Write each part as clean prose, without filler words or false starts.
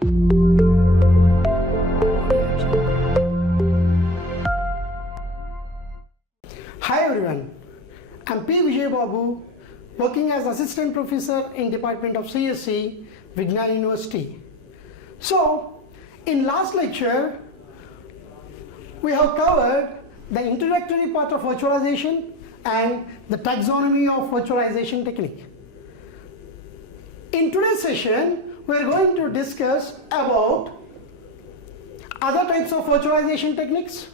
Hi everyone, I'm P. Vijay Babu, working as Assistant Professor in Department of CSC, Vignan University. So, in last lecture, we have covered the introductory part of virtualization and the taxonomy of virtualization technique. In today's session, we are going to discuss about other types of virtualization techniques,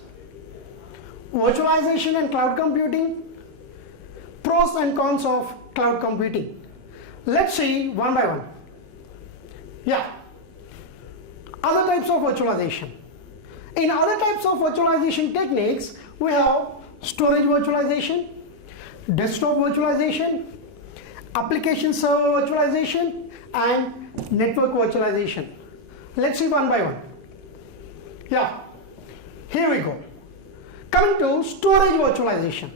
virtualization and cloud computing, pros and cons of cloud computing. Let's see one by one. Other types of virtualization. In other types of virtualization techniques, we have storage virtualization, desktop virtualization, application server virtualization, and network virtualization. Let's see one by one. Here we go. Coming to storage virtualization.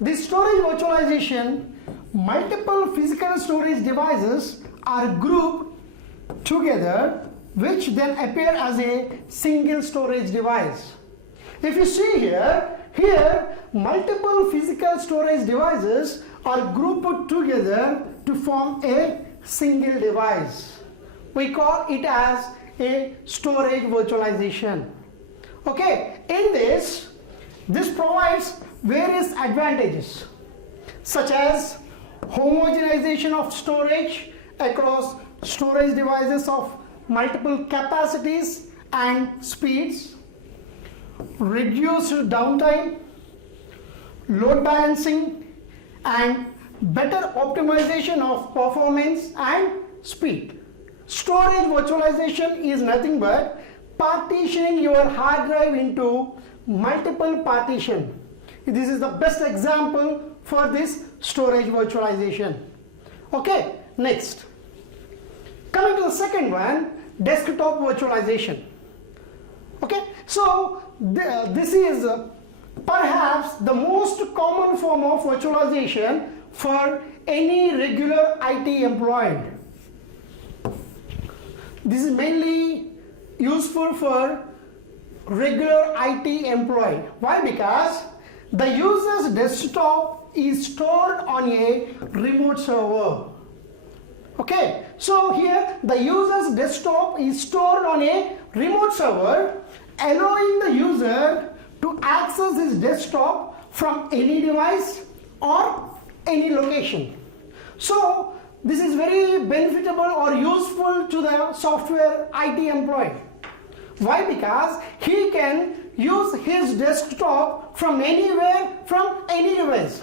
This storage virtualization, multiple physical storage devices are grouped together, which then appear as a single storage device. If you see here multiple physical storage devices are grouped together to form a single device. We call it as a storage virtualization. Okay, in this provides various advantages such as homogenization of storage across storage devices of multiple capacities and speeds, reduced downtime, load balancing, and better optimization of performance and speed. Storage virtualization is nothing but partitioning your hard drive into multiple partition. This is the best example for this storage virtualization. Okay, next. Coming to the second one, desktop virtualization. Okay, so this is perhaps the most common form of virtualization for any regular IT employee. This is mainly useful for regular IT employee. Why? Because the user's desktop is stored on a remote server. Okay, so here the user's desktop is stored on a remote server, allowing the user to access his desktop from any device or any location. So this is very beneficial or useful to the software IT employee. Why? Because he can use his desktop from anywhere, from any device.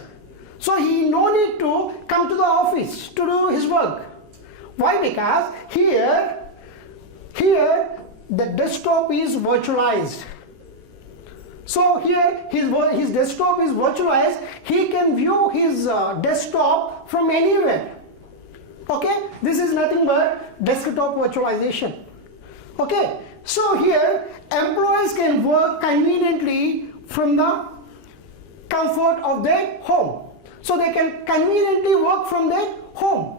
So he no need to come to the office to do his work. Why? Because here the desktop is virtualized. So here his desktop is virtualized. He can view his desktop from anywhere. Okay, this is nothing but desktop virtualization. Okay, so here employees can work conveniently from the comfort of their home. So they can conveniently work from their home.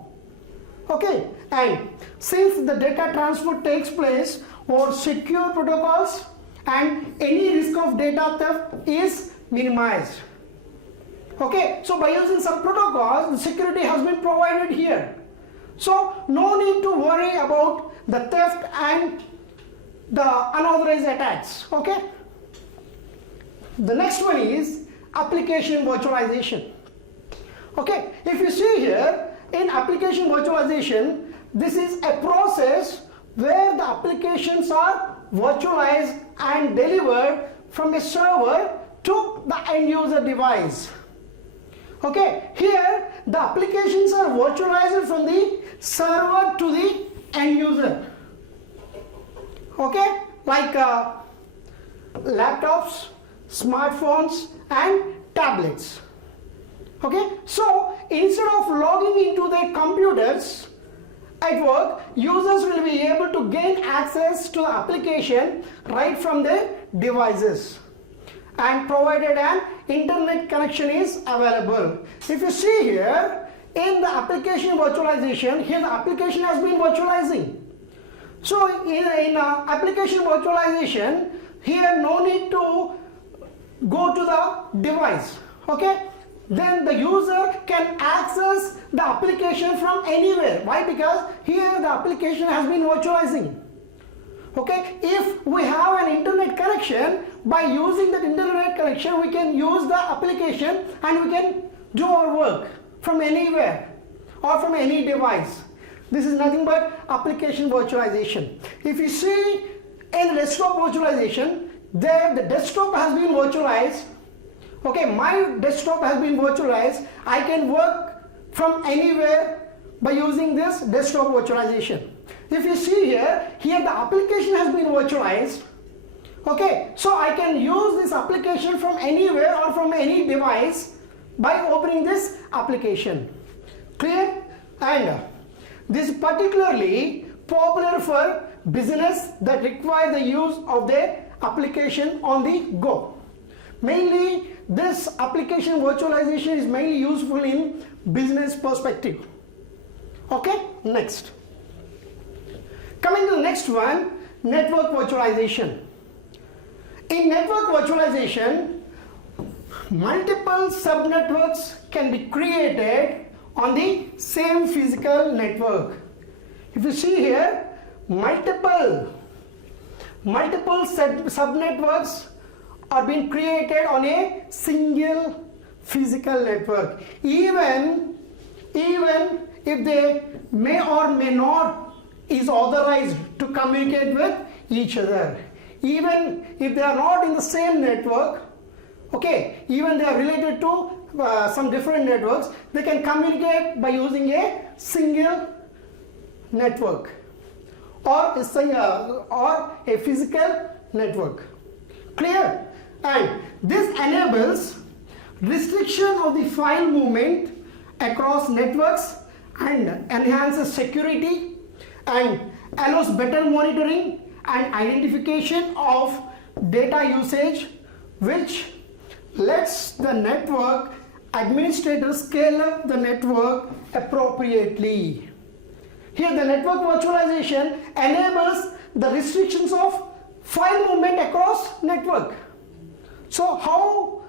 Okay, and since the data transfer takes place over secure protocols and any risk of data theft is minimized. Okay, so by using some protocols, the security has been provided here. So no need to worry about the theft and the unauthorized attacks. Okay, the next one is application virtualization. Okay, if you see here, in application virtualization, this is a process where the applications are virtualized and delivered from a server to the end user device. Okay, here the applications are virtualized from the server to the end user. Okay, like laptops, smartphones, and tablets. Okay, so instead of logging into their computers at work, users will be able to gain access to the application right from their devices, and provided an internet connection is available. If you see here in the application virtualization, here the application has been virtualizing. So in application virtualization, here no need to go to the device, okay? Then the user can access the application from anywhere. Why? Because here the application has been virtualizing. Okay, if we have an internet connection, by using that internet connection we can use the application and we can do our work from anywhere or from any device. This is nothing but application virtualization. If you see in desktop virtualization, there the desktop has been virtualized. Okay, my desktop has been virtualized. I can work from anywhere by using this desktop virtualization. If you see here the application has been virtualized. Okay, so I can use this application from anywhere or from any device by opening this application. Clear? And this is particularly popular for business that require the use of their application on the go. Mainly this application virtualization is mainly useful in business perspective. Okay, next. Coming to the next one, network virtualization. In network virtualization, multiple subnetworks can be created on the same physical network. If you see here, multiple subnetworks are being created on a single physical network. Even if they may or may not is authorized to communicate with each other. Even if they are not in the same network, okay, even they are related to some different networks, they can communicate by using a single network or a physical network. Clear? And this enables restriction of the file movement across networks and enhances security and allows better monitoring and identification of data usage, which lets the network administrator scale up the network appropriately. Here the network virtualization enables the restrictions of file movement across network. So how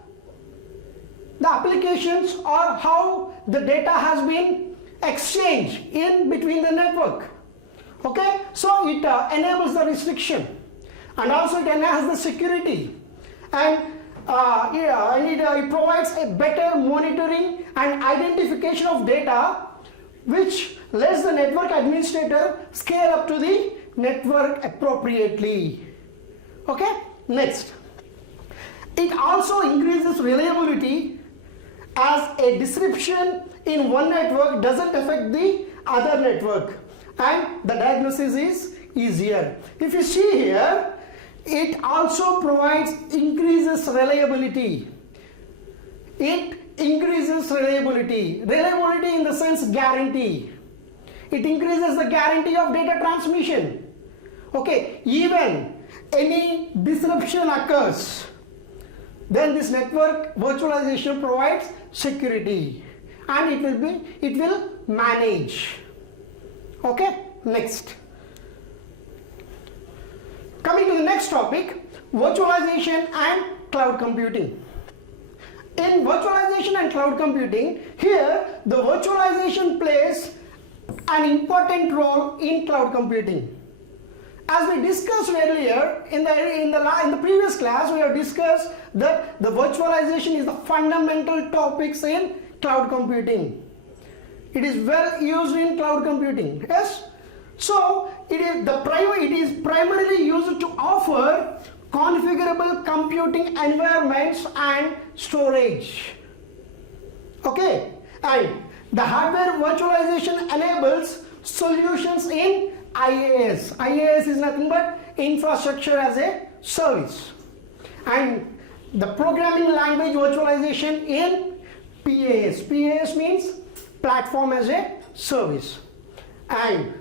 the applications or how the data has been exchanged in between the network. Okay, so it enables the restriction and also it enhances the security and it provides a better monitoring and identification of data, which lets the network administrator scale up to the network appropriately. Okay, next. It also increases reliability, as a disruption in one network doesn't affect the other network, and the diagnosis is easier. If you see here, it also provides increases reliability. It increases reliability. Reliability in the sense guarantee. It increases the guarantee of data transmission. Okay, even any disruption occurs, then this network virtualization provides security and it will manage. Okay, next. Coming to the next topic, virtualization and cloud computing. In virtualization and cloud computing, here the virtualization plays an important role in cloud computing. As we discussed earlier in the previous class, we have discussed that the virtualization is the fundamental topics in cloud computing. It is well used in cloud computing. Yes. So it is primarily used to offer configurable computing environments and storage. Okay, and the hardware virtualization enables solutions in IaaS. IaaS is nothing but infrastructure as a service, and the programming language virtualization in PaaS. PaaS means platform as a service, and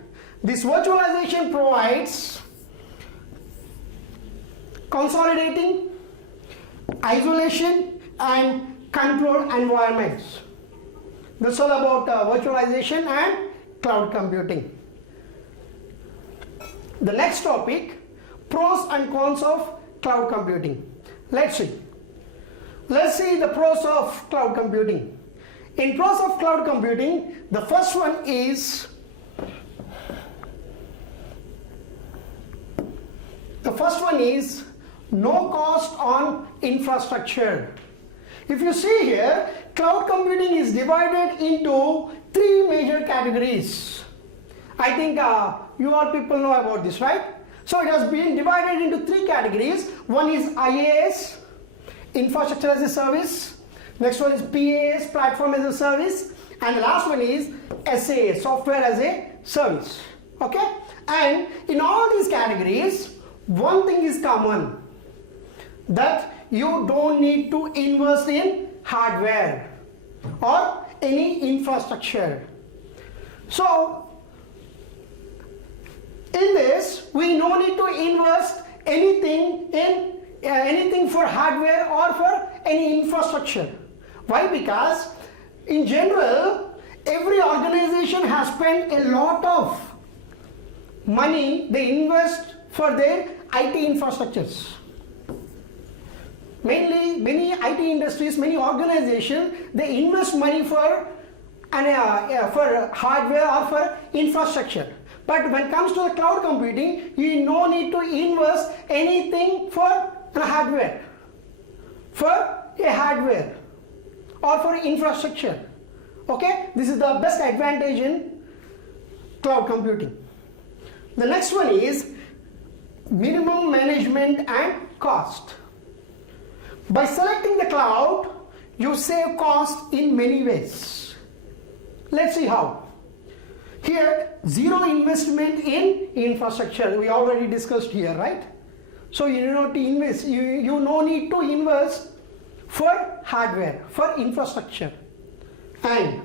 this virtualization provides consolidating, isolation and control environments. That's all about virtualization and cloud computing. The next topic, pros and cons of cloud computing. Let's see the pros of cloud computing. In pros of cloud computing, the first one is no cost on infrastructure. If you see here, cloud computing is divided into three major categories. I think you all people know about this, right? So it has been divided into three categories. One is IaaS, infrastructure as a service. Next one is PaaS, platform as a service. And the last one is SaaS, software as a service. Okay? And in all these categories, one thing is common, that you don't need to invest in hardware or any infrastructure. So in this, we no need to invest anything for hardware or for any infrastructure. Why? Because in general, every organization has spent a lot of money they invest for their IT infrastructures. Mainly, many IT industries, many organizations, they invest money for hardware or for infrastructure. But when it comes to the cloud computing, you no need to invest anything for hardware or for infrastructure. Okay, this is the best advantage in cloud computing. The next one is minimum management and cost. By selecting the cloud, you save cost in many ways. Let's see how. Here, zero investment in infrastructure. We already discussed here, right? So you no need to invest for hardware, for infrastructure. And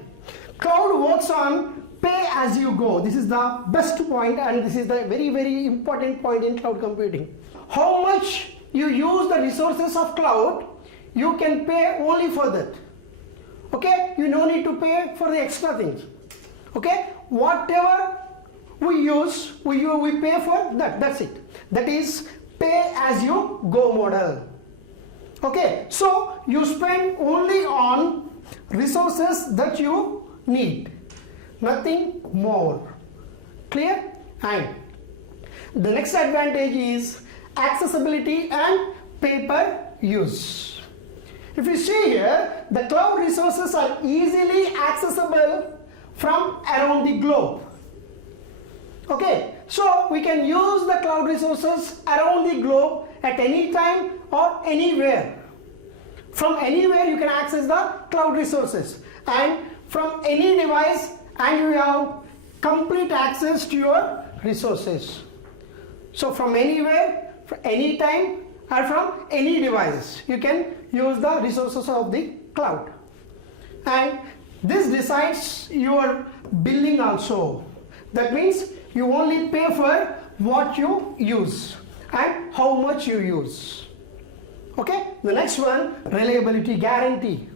cloud works on pay as you go. This is the best point, and this is the very, very important point in cloud computing. How much you use the resources of cloud, you can pay only for that. Okay? You no need to pay for the extra things. Okay? Whatever we use, we pay for that. That's it. That is pay as you go model. Okay? So you spend only on resources that you need. Nothing more. Clear? And the next advantage is accessibility and pay-per-use. If you see here, the cloud resources are easily accessible from around the globe. Okay, so we can use the cloud resources around the globe at any time or anywhere. From anywhere you can access the cloud resources, and from any device, and you have complete access to your resources. So from anywhere, from any time, or from any device, you can use the resources of the cloud. And this decides your billing also. That means you only pay for what you use and how much you use. Okay, the next one, reliability guarantee.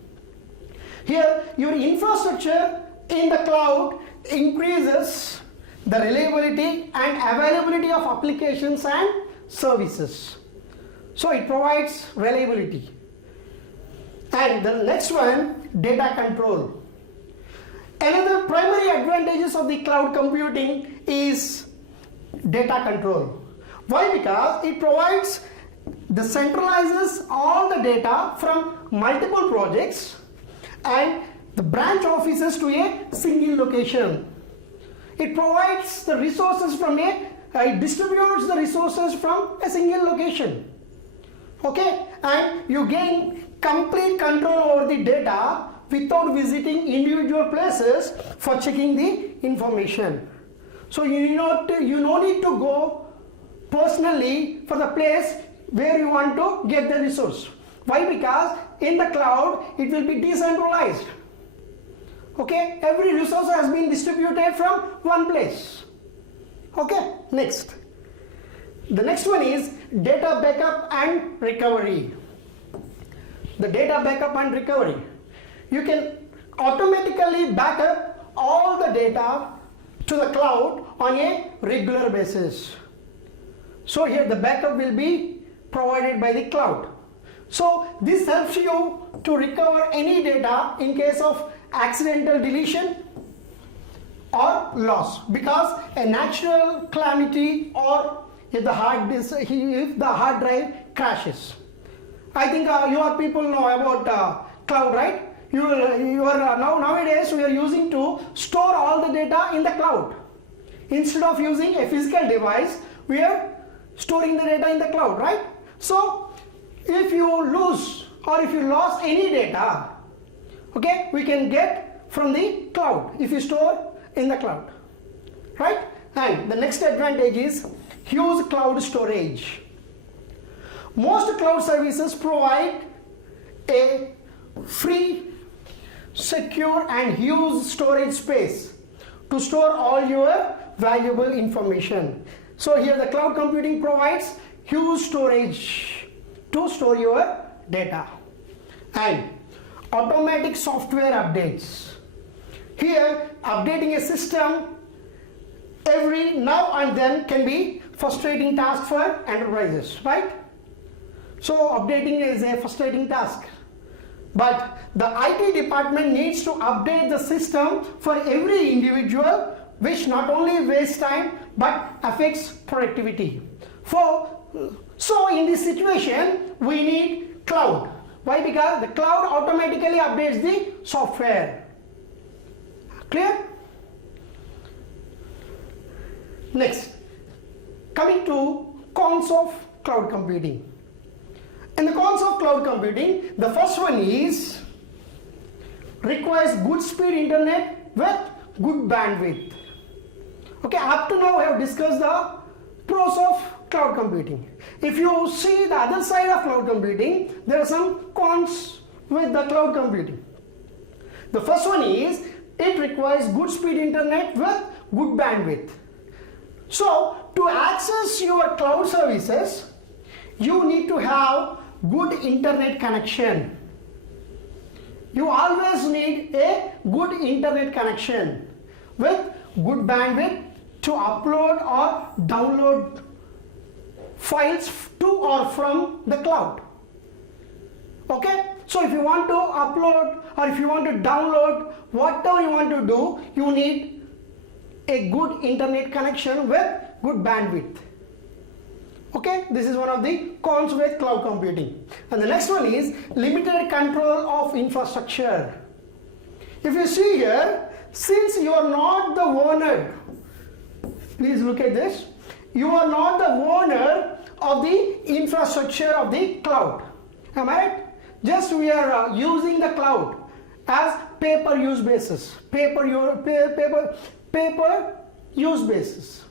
Here your infrastructure in the cloud increases the reliability and availability of applications and services. So it provides reliability. And the next one, data control. Another primary advantages of the cloud computing is data control. Why? Because it centralizes all the data from multiple projects and the branch offices to a single location. It provides the resources it distributes the resources from a single location. Okay, and you gain complete control over the data without visiting individual places for checking the information. So you no need to go personally for the place where you want to get the resource. Why? Because in the cloud it will be decentralized. Okay, every resource has been distributed from one place. Okay, next. The next one is data backup and recovery. The data backup and recovery. You can automatically back up all the data to the cloud on a regular basis. So here the backup will be provided by the cloud. So this helps you to recover any data in case of accidental deletion or loss, because a natural calamity or if the hard drive crashes. I think your people know about cloud, right? Nowadays we are using to store all the data in the cloud. Instead of using a physical device, we are storing the data in the cloud, right? So if you lose or if you lost any data, okay, we can get from the cloud if you store in the cloud, right? And the next advantage is huge cloud storage. Most cloud services provide a free, secure and huge storage space to store all your valuable information. So here the cloud computing provides huge storage to store your data. And automatic software updates. Here updating a system every now and then can be frustrating task for enterprises, right? So updating is a frustrating task. But the IT department needs to update the system for every individual, which not only wastes time but affects productivity. So in this situation, we need cloud. Why? Because the cloud automatically updates the software. Clear? Next, coming to cons of cloud computing. In the cons of cloud computing, the first one is requires good speed internet with good bandwidth. Okay, up to now I have discussed the pros of cloud computing. If you see the other side of cloud computing, there are some cons with the cloud computing. The first one is it requires good speed internet with good bandwidth. So to access your cloud services, you need to have good internet connection. You always need a good internet connection with good bandwidth to upload or download files to or from the cloud. Okay, so if you want to upload or if you want to download whatever you want to do, you need a good internet connection with good bandwidth. Okay, this is one of the cons with cloud computing. And the next one is limited control of infrastructure. If you see here, since you are not the owner, please look at this, you are not the owner of the infrastructure of the cloud. Am I right? Just we are using the cloud as pay-per-use basis, pay-per-use basis,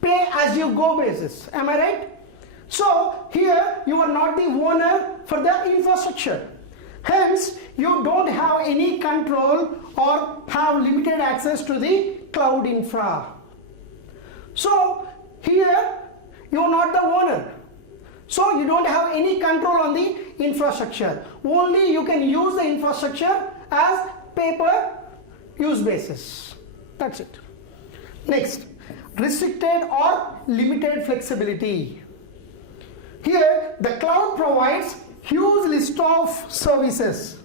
pay-as-you-go basis. Am I right? So here you are not the owner for the infrastructure. Hence you don't have any control or have limited access to the cloud infra. So here you are not the owner. So you don't have any control on the infrastructure. Only you can use the infrastructure as pay-per-use basis. That's it. Next, restricted or limited flexibility. Here the cloud provides huge list of services,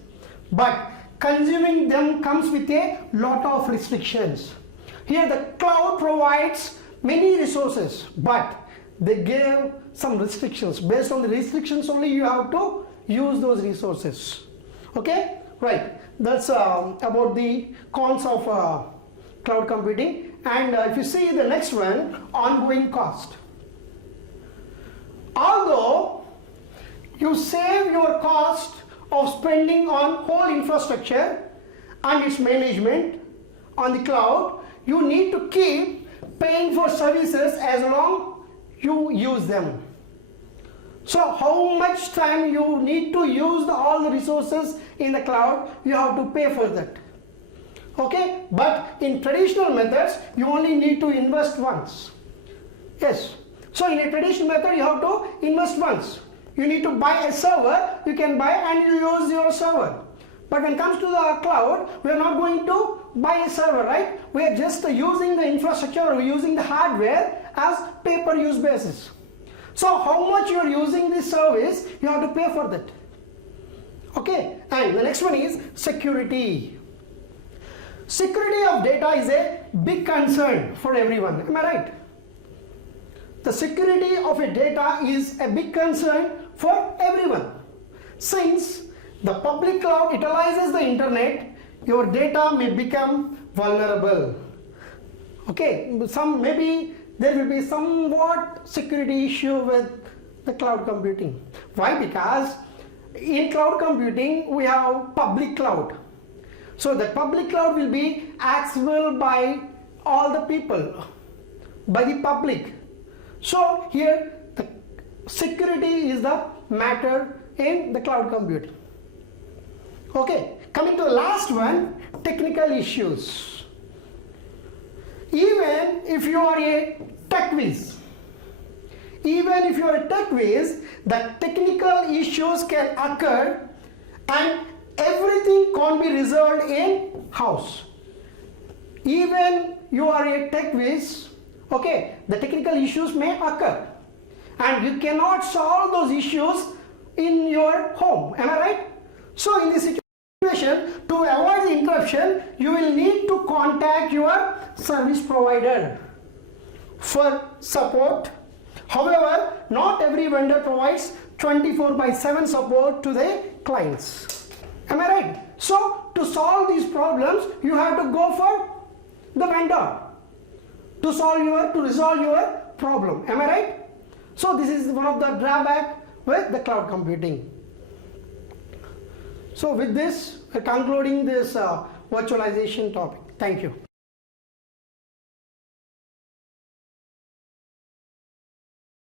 but consuming them comes with a lot of restrictions. Here the cloud provides many resources, but they give some restrictions. Based on the restrictions only you have to use those resources. Okay, right, that's about the cons of cloud computing. And if you see the next one, ongoing cost. Although you save your cost of spending on whole infrastructure and its management on the cloud, you need to keep paying for services as long you use them. So how much time you need to use all the resources in the cloud, you have to pay for that. Okay, but in traditional methods you only need to invest once. Yes, so in a traditional method you have to invest once. You need to buy a server, you can buy and you use your server. But when it comes to the cloud, we are not going to buy a server, right? We are just using the infrastructure or using the hardware as pay-per-use basis. So how much you are using this service, you have to pay for that. Okay, and the next one is security. Security of data is a big concern for everyone. Am I right? The security of a data is a big concern for everyone. Since the public cloud utilizes the internet, your data may become vulnerable. Okay, maybe there will be somewhat security issue with the cloud computing. Why? Because in cloud computing we have public cloud. So the public cloud will be accessible by all the people, by the public. So here the security is the matter in the cloud computing. Okay, coming to the last one, technical issues. Even if you are a tech whiz, the technical issues can occur and everything can't be resolved in house. Even you are a tech whiz, okay, the technical issues may occur and you cannot solve those issues in your home. Am I right? So in this situation, to avoid the interruption, you will need to contact your service provider for support. However, not every vendor provides 24/7 support to the clients. Am I right? So to solve these problems, you have to go for the vendor to resolve your problem. Am I right? So this is one of the drawback with the cloud computing. So with this, we're concluding this virtualization topic. Thank you.